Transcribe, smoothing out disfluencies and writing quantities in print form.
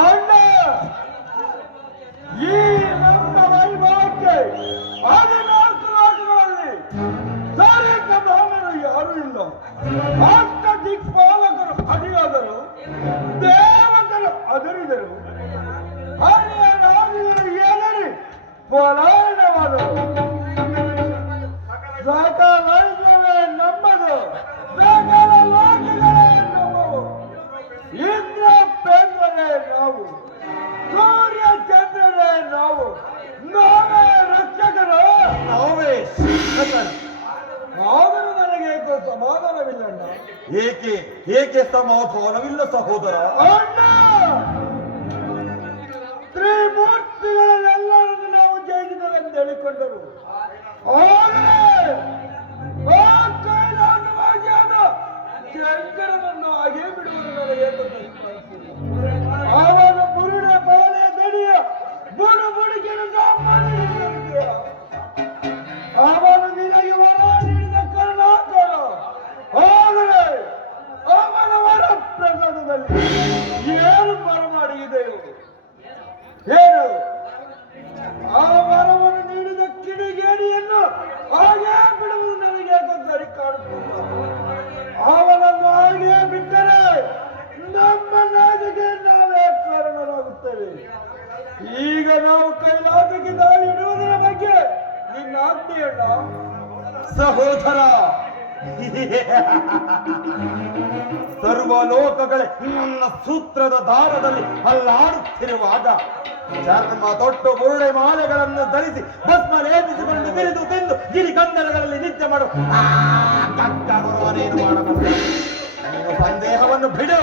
ಅಣ್ಣ, ಈ ನಮ್ಮ ವೈಭವಕ್ಕೆ 14 ರಾಜ್ಯಗಳಲ್ಲಿ ಸರಿಕ ಮಾನವರು ಯಾರೂ ಇಲ್ಲ. ಅಷ್ಟ ದಿಕ್ಪಾಲಕರು ಅಡಿಯಾದರು, ದೇವತರು ಅದರಿದರು, ಹರಿಯ ರಾಜರು ಎದರಿ ಪಲಾಯನವಾದರು. ಸಕಲ ಐಶ್ವರ್ಯವೇ ನಮ್ಮದು, ಸಕಲ ಲೋಕಗಳೇ ನಮ್ಮವು. ಇಂದ್ರ ಪೇಂದ್ರರೇ ನಾವು, ಸೂರ್ಯ ಚಂದ್ರರೇ ನಾವು, ನಾವೇ ರಕ್ಷಕರು, ನಾವೇ ಶಿಕ್ಷಕರು. ಆದರೂ ನನಗೆ ಏಕೋ ಸಮಾಧಾನವಿಲ್ಲಣ್ಣ. ಏಕೆ ಏಕೆ ಸಮಾಧಾನವಿಲ್ಲ ಸಹೋದರ? ಅಣ್ಣ, ತ್ರಿಮೂರ್ತಿಗಳನ್ನೆಲ್ಲರನ್ನು ನಾವು ಜಯಿಸಿದರೆಂದು ಹೇಳಿಕೊಂಡರು. ಆದರೆ ಆ ಕೈಲಾಸವಾಸಿಯಾದ ಶಂಕರನನ್ನು ಹಾಗೇ ಬಿಡುವುದು ನನಗೆ ಏಕೋ ಸಹಿಸುತ್ತಿಲ್ಲ. ಅವನ ಬುರುಡ ಬಾಳೆ ದಡಿಯ ಬುಡುಬುಡಿಕೆಯನ್ನು ಸಾಮಾನ್ಯ ಅವನು ನಿನಗೆ ವರ ನೀಡಿದ ಕರುಣಾಕರ. ಆದರೆ ಅವನ ವರ ಪ್ರಸಾದದಲ್ಲಿ ಏನು ಬರಮಾಡಿದೆಯೋ ಏನು? ಆ ವರವನ್ನು ನೀಡಿದ ಕಿಡಿಗೇಡಿಯನ್ನು ಹಾಗೇ ಬಿಡುವುದು ನನಗೆ ಸರಿ ಕಾಣುತ್ತಿಲ್ಲ. ಅವನನ್ನು ಹಾಗೇ ಬಿಟ್ಟರೆ ನಮ್ಮ ನಾದಿಗೆ ನಾವೇ ಕಾರಣರಾಗುತ್ತೇವೆ. ಈಗ ನಾವು ಕೈಲಾಸಕ್ಕೆ ದಾಳಿ ಇಡುವುದರ ಬಗ್ಗೆ ನಿನ್ನ ಆಜ್ಞೆಯಲ್ಲ ಸಹೋದರ. ಸರ್ವ ಲೋಕಗಳೇ ನನ್ನ ಸೂತ್ರದ ದಾರದಲ್ಲಿ ಅಲ್ಲಾಡುತ್ತಿರುವಾಗ ಚರ್ಮ ತೊಟ್ಟು ಬುರುಡೆ ಮಾಲೆಗಳನ್ನು ಧರಿಸಿ ಭಸ್ಮ ಲೇಪಿಸಿಕೊಂಡು ತಿರಿದು ತಿಂದು ಗಿರಿ ಕಂದರಗಳಲ್ಲಿ ನಿತ್ಯ ಮಾಡು ಗರುವನೇನು ಮಾಡಬಹುದು. ನೀನು ಸಂದೇಹವನ್ನು ಬಿಡು.